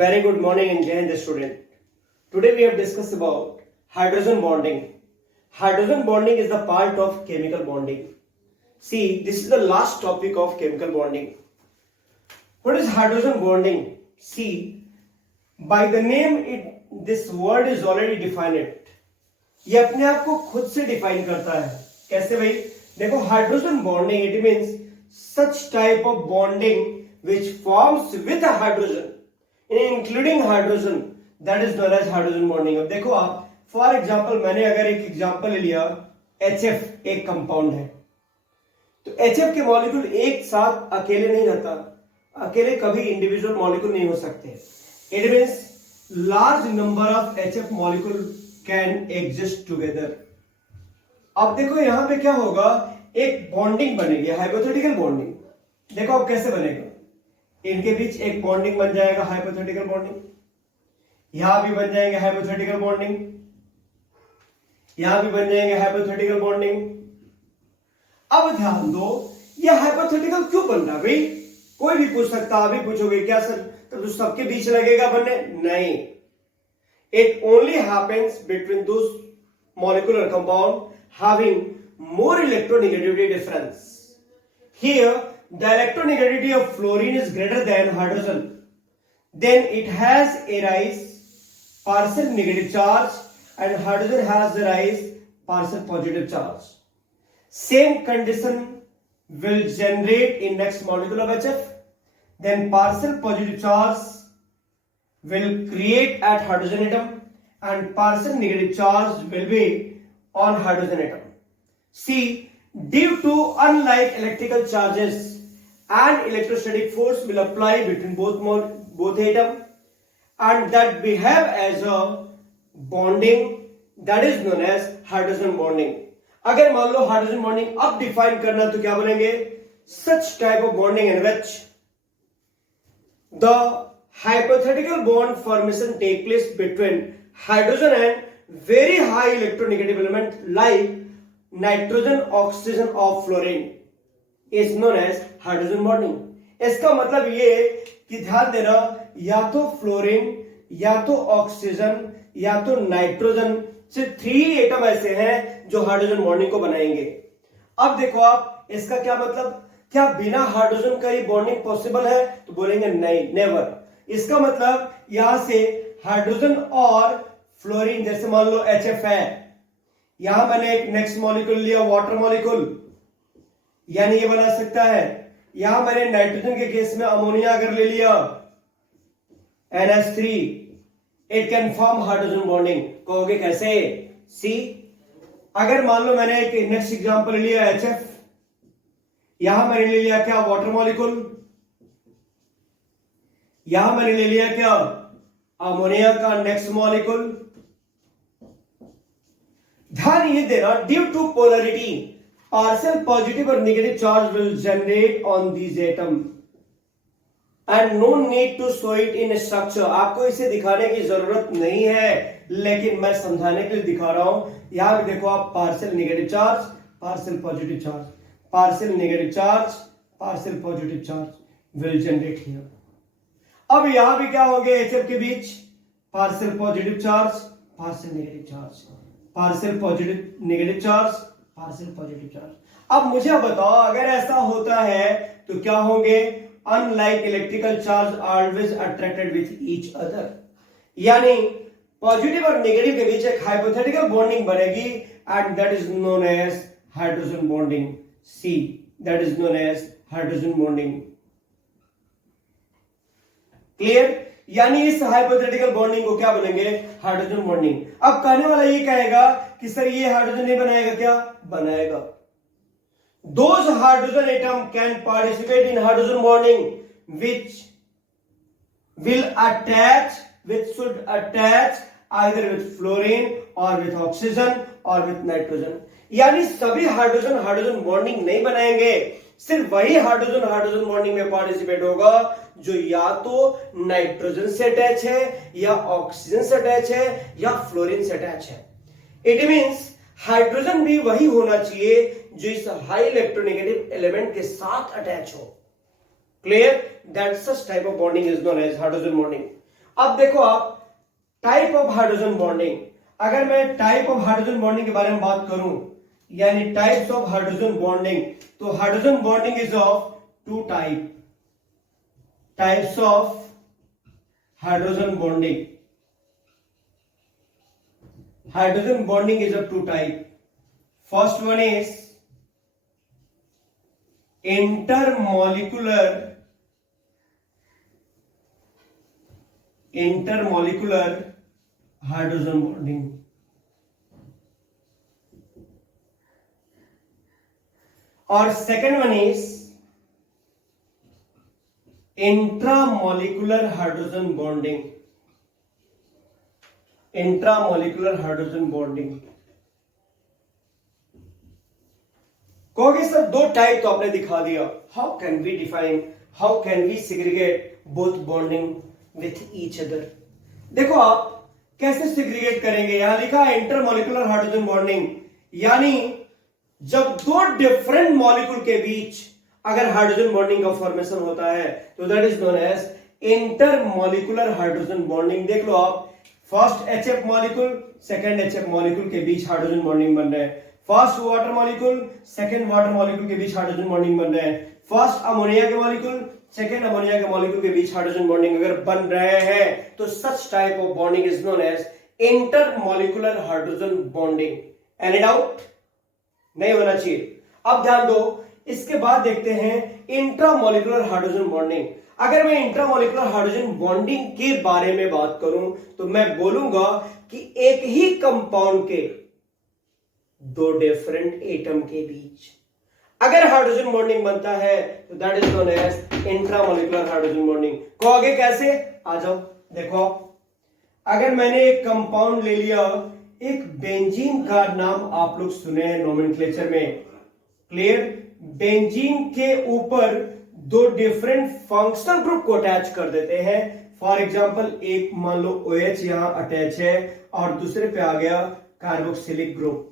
Very good morning and Jai Hind student. Today we have discussed about hydrogen bonding. Hydrogen bonding is the part of chemical bonding. See, this is the last topic of chemical bonding. What is hydrogen bonding? See, by the name this word is already defined. ये अपने आप को खुद से define करता है. कैसे भाई? देखो, hydrogen bonding it means such type of bonding which forms with a hydrogen including hydrogen, that is known as hydrogen bonding. अब देखो आप, फॉर एग्जांपल मैंने अगर एक एग्जांपल ले लिया, HF एक कंपाउंड है, तो HF के मॉलिक्यूल एक साथ अकेले नहीं रहता, अकेले कभी इंडिविजुअल मॉलिक्यूल नहीं हो सकते. It means large number of HF molecule can exist together. अब देखो यहां पे क्या होगा, एक बॉन्डिंग बनेगी, हाइपोथेटिकल बॉन्डिंग. देखो अब कैसे बनेगा, इनके बीच एक बॉन्डिंग बन जाएगा, हाइपोथेटिकल बॉन्डिंग. यहां भी बन जाएंगे हाइपोथेटिकल बॉन्डिंग, यहां भी बन जाएंगे हाइपोथेटिकल बॉन्डिंग. अब ध्यान दो, ये हाइपोथेटिकल क्यों बन रहा है भाई? कोई भी पूछ सकता है. अभी पूछोगे क्या सर, तो सबके बीच लगेगा बनने? नहीं. It only happens between those molecular compound having more electronegativity difference. Here the electronegativity of fluorine is greater than hydrogen, then it has a rise partial negative charge and hydrogen has a rise partial positive charge. Same condition will generate in next molecule of HF, then partial positive charge will create at hydrogen atom and partial negative charge will be on hydrogen atom. See, due to unlike electrical charges and electrostatic force will apply between both atom and that behave as a bonding, that is known as hydrogen bonding. अगर मान लो hydrogen bonding अब define करना तो क्या बनेंगे? such type of bonding in which the hypothetical bond formation take place between hydrogen and very high electronegative element like nitrogen oxygen of fluorine is known as hydrogen bonding. इसका मतलब ये कि ध्यान देना, या तो फ्लोरीन या तो ऑक्सीजन या तो नाइट्रोजन से 3 एटम ऐसे हैं जो हाइड्रोजन बॉन्डिंग को बनाएंगे. अब देखो आप, इसका क्या मतलब, क्या बिना हाइड्रोजन का ये बॉन्डिंग पॉसिबल है? तो बोलेंगे नहीं, नेवर. इसका मतलब यहां से हाइड्रोजन और फ्लोरीन, जैसे मान लो HF है, यहां मैंने एक नेक्स्ट मॉलिक्यूल लिया वाटर मॉलिक्यूल, यानी ये बना सकता है. यहां मैंने नाइट्रोजन के केस में अमोनिया अगर ले लिया NH3, it can form hydrogen bonding. कहोगे कैसे? सी, अगर मान लो मैंने एक नेक्स्ट एग्जांपल ले लिया HF, यहां मैंने ले लिया क्या, वाटर मॉलिक्यूल, यहां मैंने ले लिया क्या, अमोनिया का नेक्स्ट मॉलिक्यूल. ध्यान ये देना, due to polarity partial positive और negative charge will generate on these atom and no need to show it in structure. आपको इसे दिखाने की जरूरत नहीं है, लेकिन मैं समझाने के लिए दिखा रहा हूं. यहां भी देखो आप, partial negative charge, partial positive charge, partial negative charge, partial positive charge will generate here. अब यहां भी क्या हो गया, HF के बीच partial positive charge, partial negative charge, partial positive negative charge, partial positive charge. अब मुझे बताओ, अगर ऐसा होता है तो क्या होंगे? Unlike electrical charge always attracted with each other, यानी पॉजिटिव और नेगेटिव के बीच एक हाइपोथेटिकल बॉन्डिंग बनेगी and that is known as hydrogen bonding. See, that is known as hydrogen bonding. Clear? यानी इस हाइपोथेटिकल बॉन्डिंग को क्या बोलेंगे? Hydrogen bonding. अब कहने वाला ये कहेगा कि सर ये हाइड्रोजन नहीं बनाएगा क्या? बनाएगा. Those hydrogen atom can participate in hydrogen bonding which should attach either with fluorine or with oxygen or with nitrogen. यानी सभी हाइड्रोजन बॉन्डिंग नहीं बनाएंगे, सिर्फ वही हाइड्रोजन बॉन्डिंग में पार्टिसिपेट होगा जो या तो नाइट्रोजन से अटैच है या ऑक्सीजन से अटैच है या फ्लोरीन से अटैच है. इट मींस हाइड्रोजन भी वही होना चाहिए जो इस हाई इलेक्ट्रोनेगेटिव एलिमेंट के साथ अटैच हो. Clear? That such type of bonding is known as hydrogen bonding. अब देखो आप, टाइप ऑफ हाइड्रोजन बॉन्डिंग, अगर मैं टाइप ऑफ हाइड्रोजन बॉन्डिंग के बारे में बात करूं, यानी टाइप्स ऑफ हाइड्रोजन बॉन्डिंग, तो hydrogen bonding is of two types of hydrogen bonding, hydrogen bonding is of two type. First one is intermolecular hydrogen bonding, और second one is intramolecular hydrogen bonding, intramolecular hydrogen bonding. कहोगे sir दो type तो आपने दिखा दिया, how can we define, how can we segregate both bonding with each other. देखो आप कैसे सेग्रीगेट करेंगे, यहां लिखा है इंटरमोलिकुलर हाइड्रोजन बॉन्डिंग, यानी जब दो डिफरेंट मॉलिक्यूल के बीच अगर हाइड्रोजन बॉन्डिंग का फॉर्मेशन होता है तो that is known as intermolecular hydrogen bonding. देख लो आप, first HF molecule second HF molecule के बीच हाइड्रोजन बॉन्डिंग बन रहा है, first water molecule second water molecule के बीच हाइड्रोजन बॉन्डिंग बन रहा है, फर्स्ट अमोनिया के मॉलिक्यूल सेकंड अमोनिया के मॉलिक्यूल के बीच हाइड्रोजन बॉन्डिंग अगर बन रहे हैं तो such type of bonding is known as intermolecular hydrogen bonding. Any doubt? नहीं होना चाहिए. अब ध्यान दो, इसके बाद देखते हैं इंट्रामोलिकुलर हाइड्रोजन बॉन्डिंग. अगर मैं इंट्रामोलिकुलर हाइड्रोजन बॉन्डिंग के बारे में बात करूं तो मैं बोलूंगा कि एक ही कंपाउंड के दो डिफरेंट एटम के बीच अगर हाइड्रोजन बॉन्डिंग बनता है तो that is known as intramolecular hydrogen bonding. कहोगे कैसे? आ जाओ देखो, अगर मैंने एक कंपाउंड ले लिया, एक बेंजीन का नाम आप लोग सुने हैं नोमेनक्लेचर में, क्लियर? बेंजीन के ऊपर दो डिफरेंट फंक्शनल ग्रुप को अटैच कर देते हैं. फॉर एग्जांपल एक मान लो OH यहां अटैच है और दूसरे पे आ गया कार्बोक्सिलिक ग्रुप.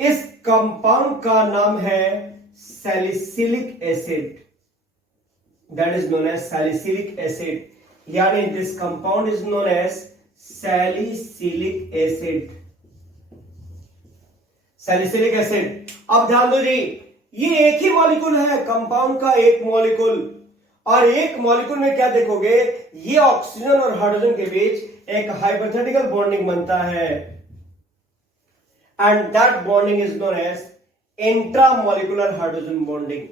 इस कंपाउंड का नाम है salicylic acid, that is known as salicylic acid, यानी this compound is known as salicylic acid. Salicylic acid. अब ध्यान दो जी, ये एक ही मॉलिक्यूल है, कंपाउंड का एक मॉलिक्यूल, और एक मॉलिक्यूल में क्या देखोगे, ये ऑक्सीजन और हाइड्रोजन के बीच एक हाइपोथेटिकल बॉन्डिंग बनता है, and that bonding is known as intramolecular hydrogen bonding.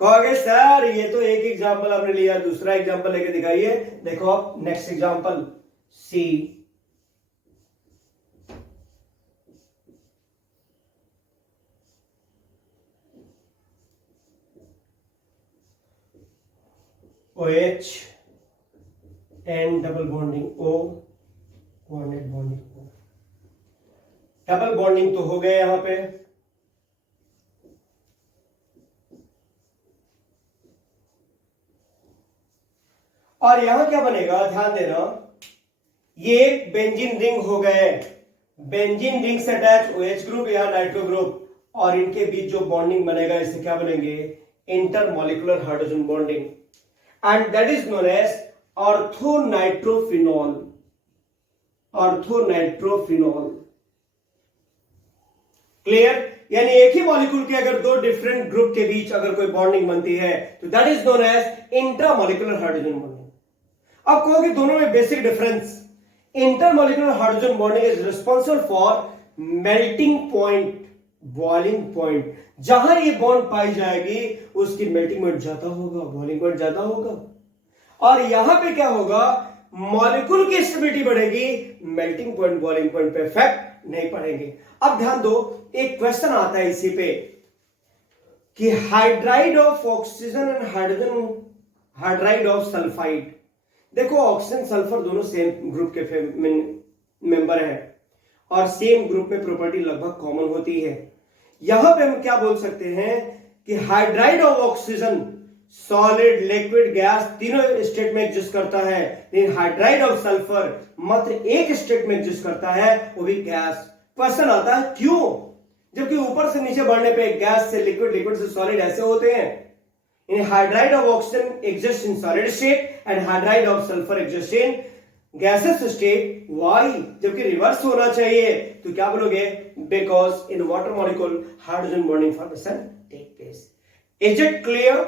कहोगे सर ये तो एक एग्जांपल आपने लिया, दूसरा एग्जांपल लेके दिखाइए. देखो आप next example, see OH and double bonding O, bonded bonding O. Double bonding तो हो गया यहां पे, और यहां क्या बनेगा, ध्यान देना, ये एक बेंजीन रिंग हो गए, बेंजीन रिंग से अटैच OH ग्रुप या नाइट्रो ग्रुप, और इनके बीच जो बॉन्डिंग बनेगा इससे क्या बनेंगे, intermolecular hydrogen bonding, and that is known as orthonitrophenol. Orthonitrophenol, clear? यानी एक ही मॉलिक्यूल के अगर दो डिफरेंट ग्रुप के बीच अगर कोई बॉन्डिंग बनती है तो that is known as intramolecular hydrogen bonding. अब कहोगे दोनों में basic difference, intermolecular hydrogen bonding is responsible for melting point, boiling point. जहां ये बॉन्ड पाई जाएगी उसकी मेल्टिंग पॉइंट ज्यादा होगा, बॉइलिंग पॉइंट ज्यादा होगा. और यहां पे क्या होगा, मॉलिक्यूल की स्टेबिलिटी बढ़ेगी, मेल्टिंग पॉइंट बॉइलिंग पॉइंट पे इफेक्ट नहीं पड़ेंगे. अब ध्यान दो, एक क्वेश्चन आता है इसी पे कि hydride of oxygen and hydrogen, hydride of sulphide. देखो ऑक्सीजन सल्फर दोनों सेम ग्रुप के मेंबर हैं और सेम ग्रुप में प्रॉपर्टी लगभग कॉमन होती है. यहां पे हम क्या बोल सकते हैं कि hydride of oxygen solid, liquid, gas तीनों स्टेट में एग्जिस्ट करता है, लेकिन हाइड्राइड ऑफ सल्फर मात्र एक स्टेट में एग्जिस्ट करता है, वो भी गैस. क्वेश्चन आता है क्यों, जबकि ऊपर से नीचे बढ़ने पे गैस से लिक्विड, लिक्विड से सॉलिड ऐसे होते हैं. In hydride of oxygen exist in solid state and hydride of sulphur exist in gases state. Why? जबकि रिवर्स होना चाहिए, तो क्या बोलोगे? Because in water molecule hydrogen bonding formation take place. Is it clear?